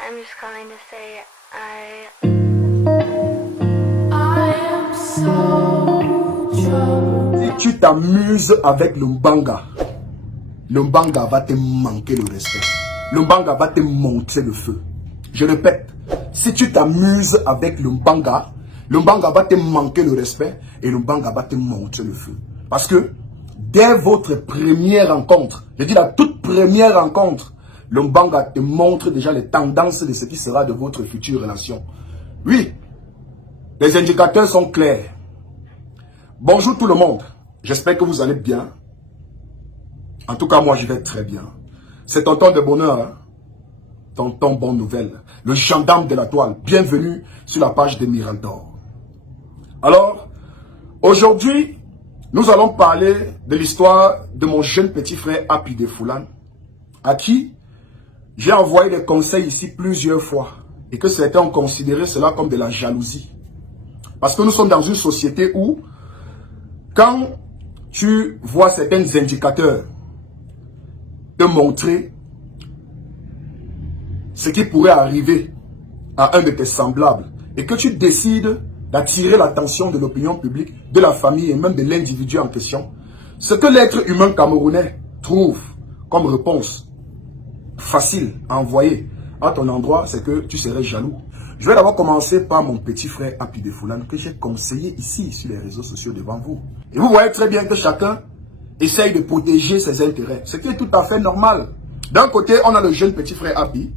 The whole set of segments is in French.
I'm just calling to say I am so troubled. Si tu t'amuses avec le Mbanga va te manquer le respect. Le Mbanga va te montrer le feu. Je répète, si tu t'amuses avec le Mbanga va te manquer le respect et le Mbanga va te montrer le feu. Parce que dès votre première rencontre, je dis la toute première rencontre, le Mbanga te montre déjà les tendances de ce qui sera de votre future relation. Oui, les indicateurs sont clairs. Bonjour tout le monde, j'espère que vous allez bien. En tout cas, moi je vais très bien. C'est Tonton de bonheur, hein? Tonton bonne nouvelle, le gendarme de la toile. Bienvenue sur la page de Miraldor. Alors, aujourd'hui, nous allons parler de l'histoire de mon jeune petit frère Happy de Foulan, à qui j'ai envoyé des conseils ici plusieurs fois et que certains ont considéré cela comme de la jalousie. Parce que nous sommes dans une société où, quand tu vois certains indicateurs te montrer ce qui pourrait arriver à un de tes semblables et que tu décides d'attirer l'attention de l'opinion publique, de la famille et même de l'individu en question, ce que l'être humain camerounais trouve comme réponse facile à envoyer à ton endroit, c'est que tu serais jaloux. Je vais d'abord commencer par mon petit frère Happy de Foulan que j'ai conseillé ici sur les réseaux sociaux devant vous. Et vous voyez très bien que chacun essaye de protéger ses intérêts, ce qui est tout à fait normal. D'un côté, on a le jeune petit frère Happy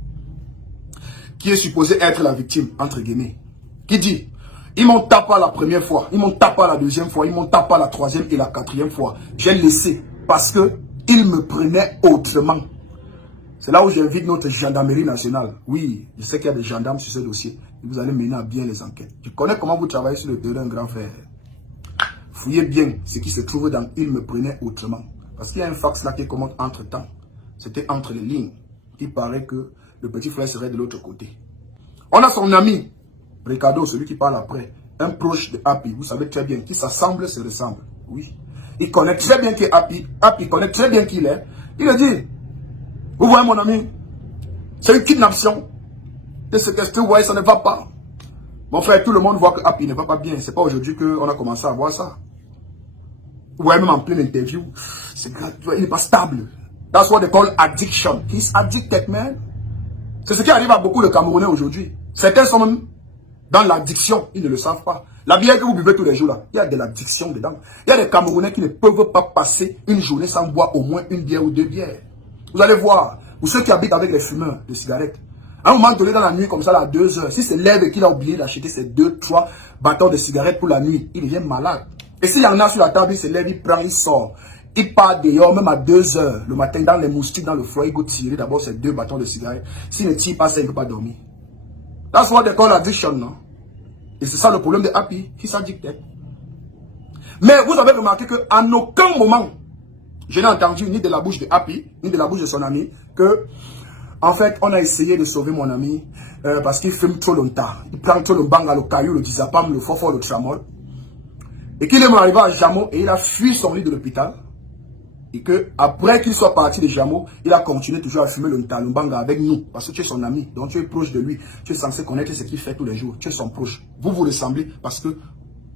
qui est supposé être la victime, entre guillemets, qui dit: ils m'ont tapé la première fois, ils m'ont tapé la deuxième fois, ils m'ont tapé la troisième et la quatrième fois. J'ai laissé parce que ils me prenaient autrement. C'est là où j'invite notre gendarmerie nationale. Oui, je sais qu'il y a des gendarmes sur ce dossier. Vous allez mener à bien les enquêtes. Je connais comment vous travaillez sur le terrain, grand frère. Fouillez bien ce qui se trouve dans « ils me prenaient autrement ». Parce qu'il y a un fax là qui commente entre temps. C'était entre les lignes. Il paraît que le petit frère serait de l'autre côté. On a son ami, Ricardo, celui qui parle après. Un proche de Happy, vous savez très bien, qui s'assemble, se ressemble. Oui. Il connaît très bien qui est Happy. Happy connaît très bien qui il est. Il a dit: vous voyez mon ami, c'est une kidnapping. Et ce que vous voyez, ça ne va pas. Mon frère, tout le monde voit que Happy ne va pas bien. C'est pas aujourd'hui qu'on a commencé à voir ça. Vous voyez, même en pleine interview, il n'est pas stable. That's what they call addiction. He's addicted, man. C'est ce qui arrive à beaucoup de Camerounais aujourd'hui. Certains sont même dans l'addiction, ils ne le savent pas. La bière que vous buvez tous les jours là, il y a de l'addiction dedans. Il y a des Camerounais qui ne peuvent pas passer une journée sans boire au moins une bière ou deux bières. Vous allez voir, pour ceux qui habitent avec les fumeurs de cigarettes, à un moment donné dans la nuit, comme ça, à 2 heures, si c'est lève et qu'il a oublié d'acheter ses 2-3 bâtons de cigarettes pour la nuit, il devient malade. Et s'il y en a sur la table, il se lève, il prend, il sort. Il part dehors, même à 2 heures, le matin, dans les moustiques, dans le froid, il va tirer d'abord ses 2 bâtons de cigarettes. S'il ne tire pas ça, il ne peut pas dormir. That's what they call addiction, non? Et c'est ça le problème de Happy, qui s'addicte. Mais vous avez remarqué qu'à aucun moment, je n'ai entendu ni de la bouche de Happy, ni de la bouche de son ami, que, en fait, on a essayé de sauver mon ami parce qu'il fume trop longtemps. Il prend trop le Mbanga, le caillou, le dizapam, le fort, le tramol. Et qu'il est arrivé à Jamo et il a fui son lit de l'hôpital. Et que après qu'il soit parti de Jamo, il a continué toujours à fumer le Mbanga avec nous. Parce que tu es son ami, donc tu es proche de lui. Tu es censé connaître ce qu'il fait tous les jours. Tu es son proche. Vous vous ressemblez parce que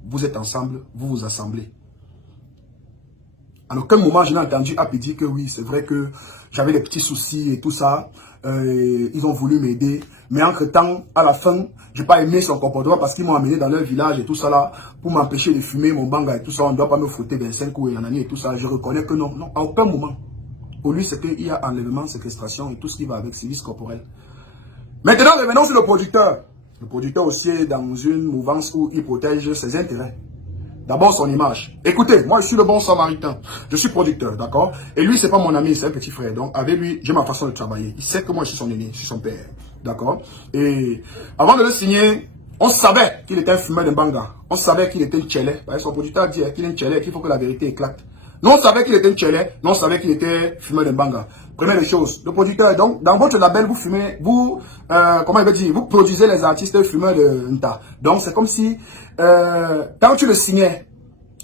vous êtes ensemble, vous vous assemblez. À aucun moment, je n'ai entendu Happy dire que oui, c'est vrai que j'avais des petits soucis et tout ça. Ils ont voulu m'aider. Mais entre-temps, à la fin, je n'ai pas aimé son comportement parce qu'ils m'ont amené dans leur village et tout ça là pour m'empêcher de fumer mon banga et tout ça. On ne doit pas me frotter 25 coups et en année et tout ça. Je reconnais que non, non, à aucun moment. Pour lui, c'est qu'il y a enlèvement, séquestration et tout ce qui va avec service corporel. Maintenant, revenons sur le producteur. Le producteur aussi est dans une mouvance où il protège ses intérêts. D'abord son image. Écoutez, moi je suis le bon samaritain. Je suis producteur, d'accord? Et lui, c'est pas mon ami, c'est un petit frère. Donc avec lui, j'ai ma façon de travailler. Il sait que moi je suis son aîné, je suis son père. D'accord? Et avant de le signer, on savait qu'il était un fumeur de Mbanga. On savait qu'il était un tchélé. Son producteur a dit qu'il est un tchélé, qu'il faut que la vérité éclate. Nous, on savait qu'il était un tchélé, nous, on savait qu'il était fumeur de Mbanga. Première des choses, le producteur, donc, dans votre label, vous fumez, vous, comment il veut dire, vous produisez les artistes fumeurs de Nta. Donc, c'est comme si, quand tu le signais,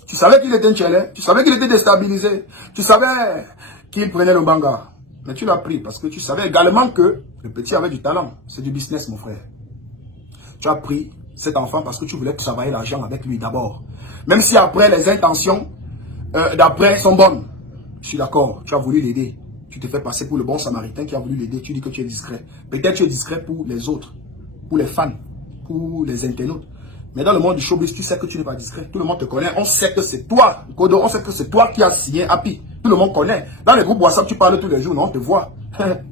tu savais qu'il était un tchélé, tu savais qu'il était déstabilisé, tu savais qu'il prenait le Mbanga. Mais tu l'as pris parce que tu savais également que le petit avait du talent. C'est du business, mon frère. Tu as pris cet enfant parce que tu voulais travailler l'argent avec lui d'abord. Même si après les intentions d'après sont bonnes. Je suis d'accord, tu as voulu l'aider. Tu te fais passer pour le bon samaritain qui a voulu l'aider. Tu dis que tu es discret. Peut-être tu es discret pour les autres, pour les fans, pour les internautes. Mais dans le monde du showbiz, tu sais que tu n'es pas discret. Tout le monde te connaît. On sait que c'est toi, Kodo. On sait que c'est toi qui as signé Happy. Tout le monde connaît. Dans les groupes WhatsApp, tu parles tous les jours. Non, on te voit.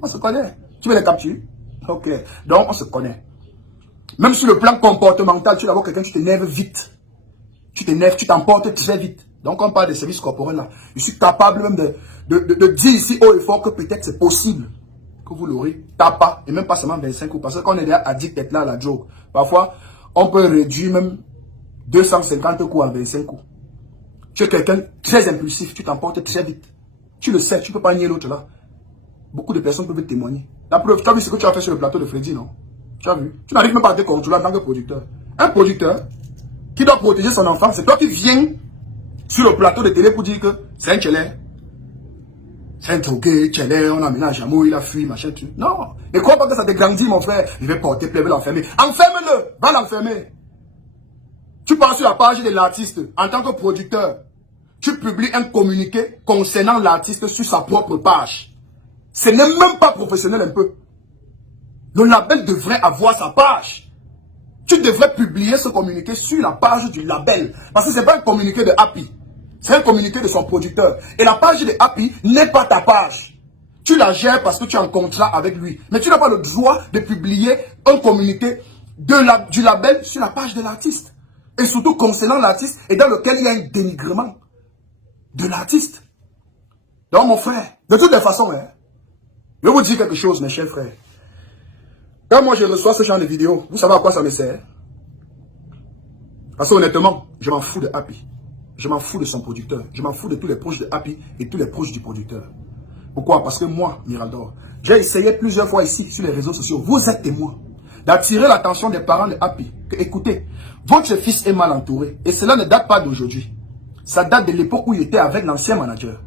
On se connaît. Tu veux les capturer? Ok. Donc, on se connaît. Même sur le plan comportemental, tu vas voir quelqu'un, tu t'énerves vite. Tu t'énerves, tu t'emportes très vite. Donc, on parle des services corporels là. Je suis capable même de dire ici haut et fort que peut-être c'est possible que vous l'aurez. Pas. Et même pas seulement 25 coups. Parce qu'on est déjà addict d'être là à la joke. Parfois, on peut réduire même 250 coups à 25 coups. Tu es quelqu'un très impulsif. Tu t'emportes très vite. Tu le sais. Tu ne peux pas nier l'autre là. Beaucoup de personnes peuvent témoigner. La preuve, tu as vu ce que tu as fait sur le plateau de Freddy, non? Tu as vu? Tu n'arrives même pas à te contrôler en tant que producteur. Un producteur qui doit protéger son enfant, c'est toi qui viens sur le plateau de télé pour dire que c'est un tchelé. C'est un troqué, tchelé, on a ménagé à mot, il a fui, machin, tu. Non. Et crois pas que ça te grandit, mon frère. Je vais porter plainte, je vais l'enfermer. Enferme-le! Va l'enfermer. Tu pars sur la page de l'artiste en tant que producteur. Tu publies un communiqué concernant l'artiste sur sa propre page. Ce n'est même pas professionnel un peu. Le label devrait avoir sa page. Tu devrais publier ce communiqué sur la page du label. Parce que ce n'est pas un communiqué de Happy. C'est un communiqué de son producteur. Et la page de Happy n'est pas ta page. Tu la gères parce que tu es en contrat avec lui. Mais tu n'as pas le droit de publier un communiqué du label sur la page de l'artiste. Et surtout concernant l'artiste et dans lequel il y a un dénigrement de l'artiste. Donc mon frère, de toutes les façons, hein, je vais vous dire quelque chose, mes chers frères. Quand moi je reçois ce genre de vidéos, vous savez à quoi ça me sert? Parce que honnêtement, je m'en fous de Happy. Je m'en fous de son producteur. Je m'en fous de tous les proches de Happy et tous les proches du producteur. Pourquoi? Parce que moi, Miraldor, j'ai essayé plusieurs fois ici sur les réseaux sociaux, vous êtes témoins, d'attirer l'attention des parents de Happy. Que, écoutez, votre fils est mal entouré. Et cela ne date pas d'aujourd'hui. Ça date de l'époque où il était avec l'ancien manager.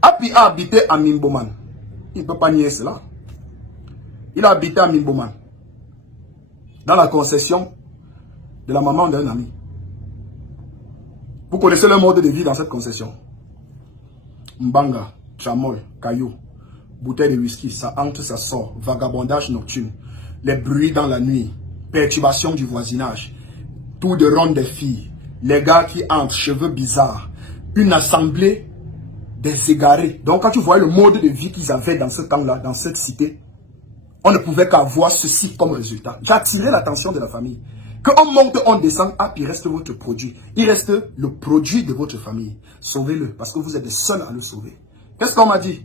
Happy a habité à Mimboman. Il ne peut pas nier cela. Il a habité à Mimboman. Dans la concession de la maman d'un ami. Vous connaissez le mode de vie dans cette concession. Mbanga, tramol, caillou, bouteille de whisky, ça entre, ça sort, vagabondage nocturne, les bruits dans la nuit, perturbation du voisinage, tour de ronde des filles, les gars qui entrent, cheveux bizarres, une assemblée des égarés. Donc quand tu vois le mode de vie qu'ils avaient dans ce temps-là, dans cette cité, on ne pouvait qu'avoir ceci comme résultat. J'ai attiré l'attention de la famille. Qu'on monte, on descend, il reste votre produit. Il reste le produit de votre famille. Sauvez-le, parce que vous êtes les seuls à le sauver. Qu'est-ce qu'on m'a dit?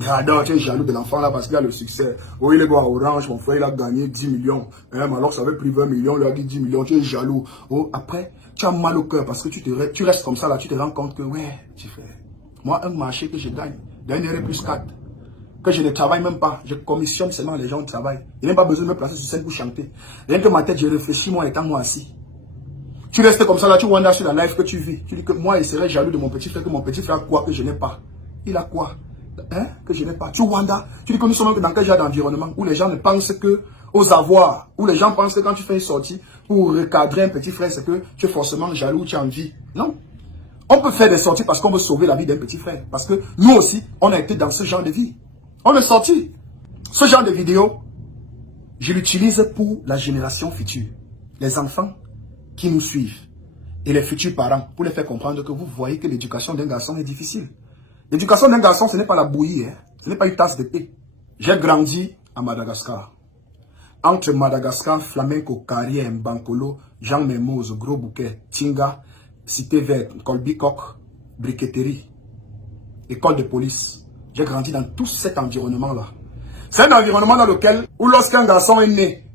Regarde, tu es jaloux de l'enfant là parce qu'il a le succès. Oh, il est bon à Orange, mon frère, il a gagné 10 millions. Alors que ça avait pris 20 millions, il a dit 10 millions, tu es jaloux. Oh, après, tu as mal au cœur parce que tu restes comme ça là, tu te rends compte que, ouais, petit frère, moi, un marché que je gagne, d'un plus 4, que je ne travaille même pas, je commissionne seulement les gens qui travaillent. Il n'a pas besoin de me placer sur scène pour chanter. Rien que ma tête, je réfléchis, moi, étant moi assis. Tu restes comme ça là, tu wonders sur la life que tu vis. Tu dis que moi, il serait jaloux de mon petit frère, que mon petit frère a quoi que je n'ai pas. Il a quoi? Hein? Que je n'ai pas. Tu wonders. Tu dis que nous sommes dans quel genre d'environnement où les gens ne pensent que aux avoirs, où les gens pensent que quand tu fais une sortie pour recadrer un petit frère, c'est que tu es forcément jaloux, tu as envie. Non. On peut faire des sorties parce qu'on veut sauver la vie d'un petit frère. Parce que nous aussi, on a été dans ce genre de vie. On est sorti. Ce genre de vidéo, je l'utilise pour la génération future. Les enfants qui nous suivent et les futurs parents, pour les faire comprendre que vous voyez que l'éducation d'un garçon est difficile. L'éducation d'un garçon, ce n'est pas la bouillie, hein? Ce n'est pas une tasse de thé. J'ai grandi à Madagascar. Entre Madagascar, Flamenco, Carrière, Mbankolo, Jean Mermoz, Gros Bouquet, Tinga, Cité Verte, Colbicoq, Briqueterie, école de police. J'ai grandi dans tout cet environnement-là. C'est un environnement dans lequel, où lorsqu'un garçon est né,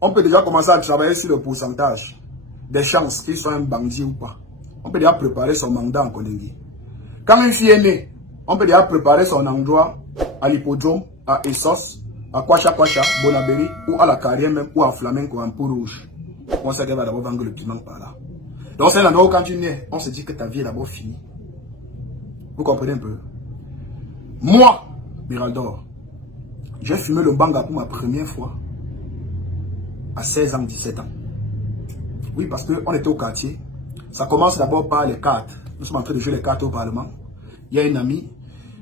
on peut déjà commencer à travailler sur le pourcentage des chances qu'il soit un bandit ou pas. On peut déjà préparer son mandat en Kondengi. Quand une fille est née, on peut déjà préparer son endroit à l'hippodrome, à Essos, à Kwacha, Bonaberi, ou à la Carrière même, ou à Flamenco, en peau rouge. On sait qu'elle va d'abord vendre le piment par là. Donc c'est un endroit où quand tu nais, on se dit que ta vie est d'abord finie. Vous comprenez un peu? Moi, Miraldor, j'ai fumé le banga pour ma première fois à 16 ans, 17 ans. Oui, parce qu'on était au quartier. Ça commence d'abord par les cartes. Nous sommes en train de jouer les cartes au Parlement. Il y a une amie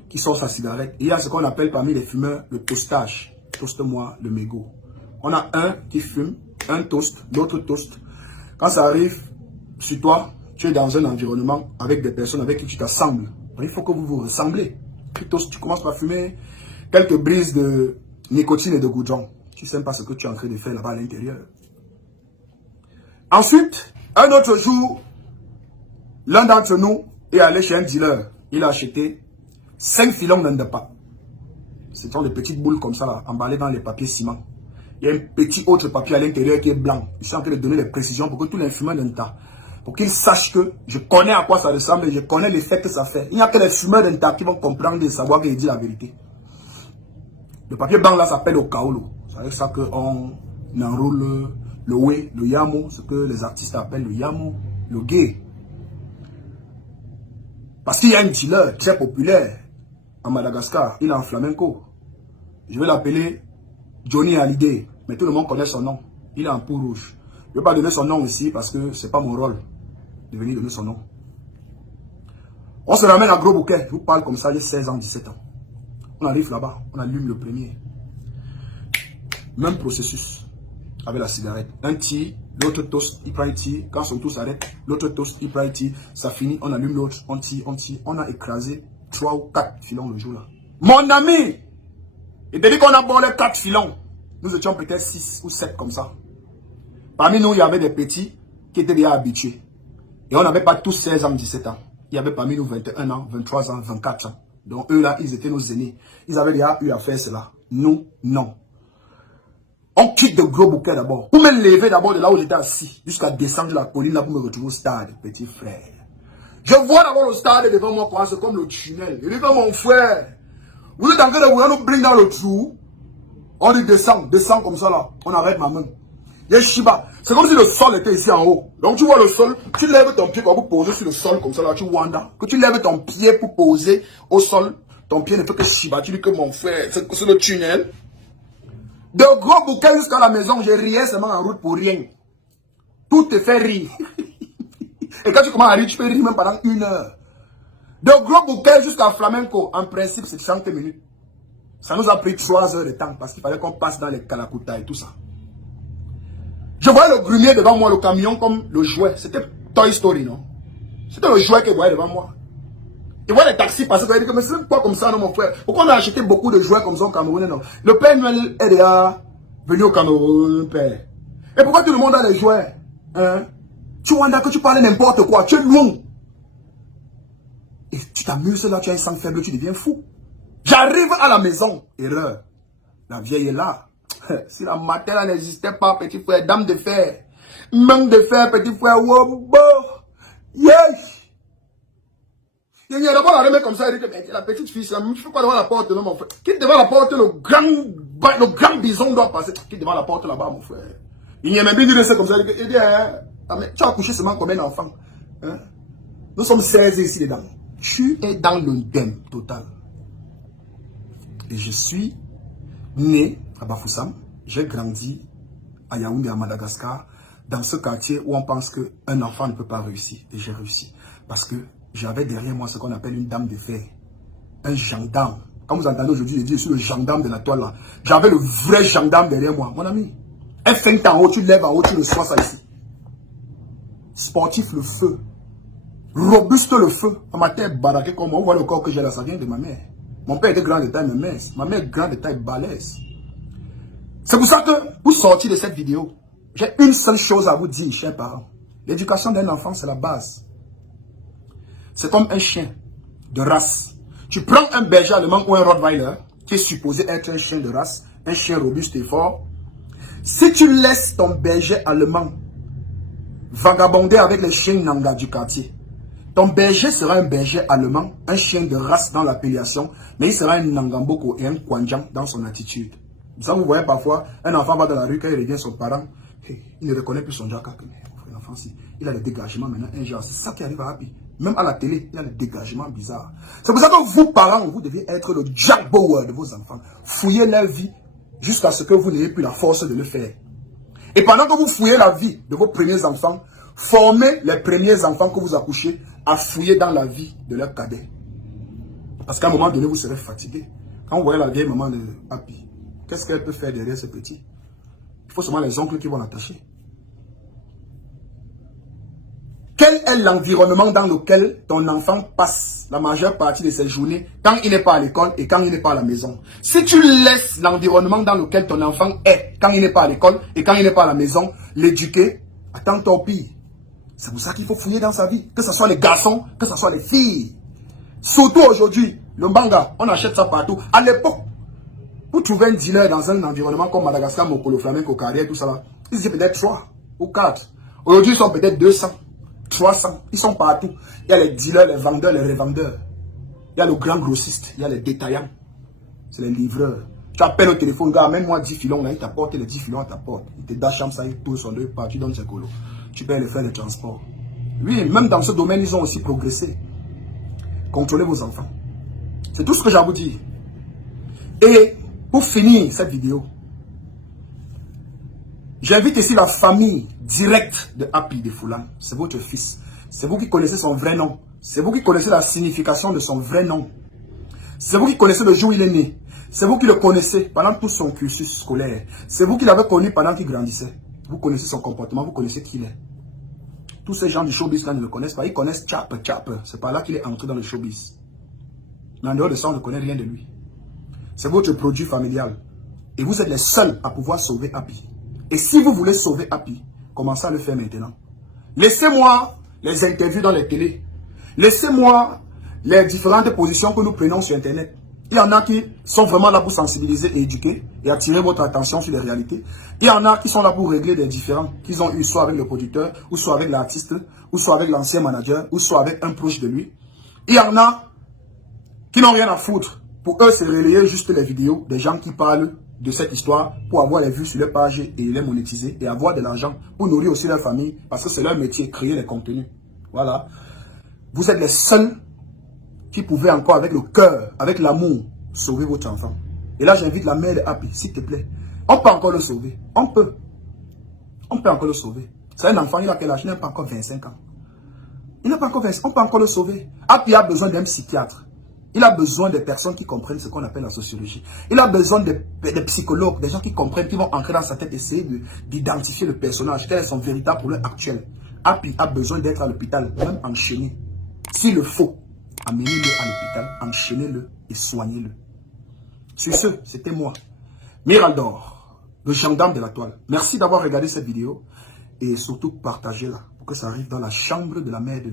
qui sort sa cigarette. Et il y a ce qu'on appelle parmi les fumeurs le toastage. Toast-moi le mégot. On a un qui fume, un toast, l'autre toast. Quand ça arrive sur toi, tu es dans un environnement avec des personnes avec qui tu t'assembles. Il faut que vous vous ressemblez. Tu toastes, tu commences par fumer quelques brises de nicotine et de goudron. Tu ne sais pas ce que tu es en train de faire là-bas à l'intérieur. Ensuite, un autre jour, l'un d'entre nous est allé chez un dealer. Il a acheté 5 filons d'Andapa. Ce sont des petites boules comme ça, là, emballées dans les papiers ciment. Il y a un petit autre papier à l'intérieur qui est blanc. Je suis en train de donner les précisions pour que tous les fumeurs d'Anta, pour qu'ils sachent que je connais à quoi ça ressemble et je connais l'effet que ça fait. Il n'y a que les fumeurs d'Anta qui vont comprendre et savoir qu'il dit la vérité. Le papier blanc là s'appelle le kaolo. C'est avec ça qu'on enroule le wé, le yamo, ce que les artistes appellent le yamo, le gay. Parce qu'il y a un dealer très populaire à Madagascar, il est en flamenco. Je vais l'appeler Johnny Hallyday, mais tout le monde connaît son nom. Il est en peau rouge. Je ne vais pas donner son nom ici parce que ce n'est pas mon rôle de venir donner son nom. On se ramène à Gros Bouquet. Je vous parle comme ça, j'ai 16 ans, 17 ans. On arrive là-bas, on allume le premier. Même processus avec la cigarette. Un tir, l'autre toast, il prend un tir. Quand son tour s'arrête, l'autre toast, il prend un tir. Ça finit, on allume l'autre, on tire, on tire. On a écrasé 3 ou 4 filons le jour là. Mon ami, il te dit qu'on a volé 4 filons. Nous étions peut-être 6 ou 7 comme ça. Parmi nous, il y avait des petits qui étaient déjà habitués. Et on n'avait pas tous 16 ans, 17 ans. Il y avait parmi nous 21 ans, 23 ans, 24 ans. Donc eux là, ils étaient nos aînés. Ils avaient déjà eu à faire cela. Nous, non. On quitte de Gros Bouquet d'abord. Pour me lever d'abord de là où j'étais assis, jusqu'à descendre la colline là pour me retrouver au stade, petit frère. Je vois d'abord le stade devant moi, c'est comme le tunnel. Je dis comme mon frère, vous êtes en train de vouloir nous brinquer dans le trou. On dit descend comme ça là. On arrête ma main. Yeshiba, c'est comme si le sol était ici en haut. Donc tu vois le sol, tu lèves ton pied pour poser sur le sol comme ça là, tu wanda. Que tu lèves ton pied pour poser au sol, ton pied ne fait que Shiba. Tu dis que mon frère, c'est le tunnel. De Gros Bouquet jusqu'à la maison, je riais seulement en route pour rien. Tout te fait rire. Et quand tu commences à rire, tu peux rire même pendant 1 heure. De Gros Bouquet jusqu'à Flamenco, en principe, c'est 30 minutes. Ça nous a pris 3 heures de temps parce qu'il fallait qu'on passe dans les Kalakuta et tout ça. Je voyais le grumier devant moi, le camion comme le jouet. C'était Toy Story, non? C'était le jouet que je voyais devant moi. Je voyais les taxis passer, je disais, mais c'est pas comme ça, non, mon frère? Pourquoi on a acheté beaucoup de jouets comme ça au Cameroun, non? Le Père Noël est déjà venu au Cameroun, père. Et pourquoi tout le monde a des jouets? Hein? Tu vois que tu parles n'importe quoi, tu es loin. Et tu t'amuses là, tu as un sang faible, tu deviens fou. J'arrive à la maison, erreur. La vieille est là. Si la matin n'existait pas, petit frère, dame de fer. Main de fer, petit frère, wombo. Yeah. Il y a d'abord la remet comme ça, il dit que la petite fille, je ne fais pas devant la porte, non, mon frère. Quitte devant la porte, le grand bison doit passer. Quitte devant la porte là-bas, mon frère. Il n'y a même plus de ça comme ça, il dit, tu as couché seulement comme un enfant. Hein? Nous sommes 16 ici dedans. Tu es dans l'undème total. Et je suis né à Bafoussam, j'ai grandi à Yaoundé, à Madagascar, dans ce quartier où on pense qu'un enfant ne peut pas réussir. Et j'ai réussi. Parce que j'avais derrière moi ce qu'on appelle une dame de fer. Un gendarme. Quand vous entendez aujourd'hui, je dis, je suis le gendarme de la toile là. J'avais le vrai gendarme derrière moi. Mon ami, un feint en haut, tu lèves en haut, tu reçois ça ici. Sportif le feu. Robuste le feu. Ma tête baraquée comme on voit le corps que j'ai là, ça vient de ma mère. Mon père était grand de taille, mais mince. Ma mère grande de taille, balèze. C'est pour ça que, pour sortir de cette vidéo, j'ai une seule chose à vous dire, chers parents. L'éducation d'un enfant, c'est la base. C'est comme un chien de race. Tu prends un berger allemand ou un Rottweiler, qui est supposé être un chien de race, un chien robuste et fort. Si tu laisses ton berger allemand vagabonder avec les chiens Nanga du quartier, ton berger sera un berger allemand, un chien de race dans l'appellation, mais il sera un Nangamboko et un Kwanjang dans son attitude. Ça, vous voyez parfois, un enfant va dans la rue, quand il revient son parent, il ne reconnaît plus son jacques. L'enfant, il a le dégagement maintenant, un genre. C'est ça qui arrive à Happy. Même à la télé, il y a des dégagements bizarres. C'est pour ça que vous, parents, vous devez être le Jack Bauer de vos enfants. Fouillez leur vie jusqu'à ce que vous n'ayez plus la force de le faire. Et pendant que vous fouillez la vie de vos premiers enfants, formez les premiers enfants que vous accouchez à fouiller dans la vie de leurs cadets. Parce qu'à un moment donné, vous serez fatigué. Quand vous voyez la vieille maman de Happy, qu'est-ce qu'elle peut faire derrière ce petit? Il faut seulement les oncles qui vont l'attacher. Quel est l'environnement dans lequel ton enfant passe la majeure partie de ses journées quand il n'est pas à l'école et quand il n'est pas à la maison? Si tu laisses l'environnement dans lequel ton enfant est quand il n'est pas à l'école et quand il n'est pas à la maison, l'éduquer, attends-toi au pire. C'est pour ça qu'il faut fouiller dans sa vie. Que ce soit les garçons, que ce soit les filles. Surtout aujourd'hui, le mbanga, on achète ça partout. À l'époque, vous trouvez un dealer dans un environnement comme Madagascar, Mokolo, Flamenco, Carrière, tout ça là. Ils étaient peut-être 3 ou 4. Aujourd'hui, ils sont peut-être 200. 300, ils sont partout. Il y a les dealers, les vendeurs, les revendeurs. Il y a le grand grossiste, il y a les détaillants. C'est les livreurs. Tu appelles au téléphone, gars, amène-moi 10 filons, là, il t'apporte les 10 filons à ta porte. Il te donne chambre, ça, il tourne sur deux pas, tu donnes ses colos. Tu payes les frais de transport. Oui, même dans ce domaine, ils ont aussi progressé. Contrôlez vos enfants. C'est tout ce que j'ai à vous dire. Et pour finir cette vidéo, j'invite ici la famille directe de Happy Defoulan. C'est votre fils. C'est vous qui connaissez son vrai nom. C'est vous qui connaissez la signification de son vrai nom. C'est vous qui connaissez le jour où il est né. C'est vous qui le connaissez pendant tout son cursus scolaire. C'est vous qui l'avez connu pendant qu'il grandissait. Vous connaissez son comportement, vous connaissez qui il est. Tous ces gens du showbiz là ne le connaissent pas. Ils connaissent Chap. C'est par là qu'il est entré dans le showbiz. Mais en dehors de ça, on ne connaît rien de lui. C'est votre produit familial. Et vous êtes les seuls à pouvoir sauver Happy. Et si vous voulez sauver Happy, commencez à le faire maintenant. Laissez-moi les interviews dans les télés. Laissez-moi les différentes positions que nous prenons sur Internet. Il y en a qui sont vraiment là pour sensibiliser et éduquer et attirer votre attention sur les réalités. Il y en a qui sont là pour régler des différends qu'ils ont eu soit avec le producteur, ou soit avec l'artiste, ou soit avec l'ancien manager, ou soit avec un proche de lui. Il y en a qui n'ont rien à foutre. Pour eux, c'est relayer juste les vidéos des gens qui parlent de cette histoire pour avoir les vues sur leur page et les monétiser et avoir de l'argent pour nourrir aussi leur famille parce que c'est leur métier, créer les contenus. Voilà. Vous êtes les seuls qui pouvaient encore avec le cœur, avec l'amour, sauver votre enfant. Et là, j'invite la mère de Happy, s'il te plaît. On peut encore le sauver. On peut. On peut encore le sauver. C'est un enfant, il a quel âge? Il n'a pas encore 25 ans. Il n'a pas encore 25 ans. On peut encore le sauver. Happy a besoin d'un psychiatre. Il a besoin de personnes qui comprennent ce qu'on appelle la sociologie. Il a besoin de psychologues, des gens qui comprennent, qui vont entrer dans sa tête, essayer d'identifier le personnage, quel est son véritable problème actuel. Happy a besoin d'être à l'hôpital, même enchaîné. S'il le faut, amenez-le à l'hôpital, enchaînez-le et soignez-le. Sur ce, c'était moi, Miraldor, le gendarme de la toile. Merci d'avoir regardé cette vidéo et surtout partagez-la pour que ça arrive dans la chambre de la mère de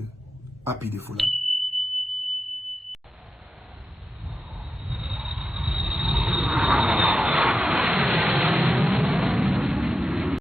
Happy Defoulan.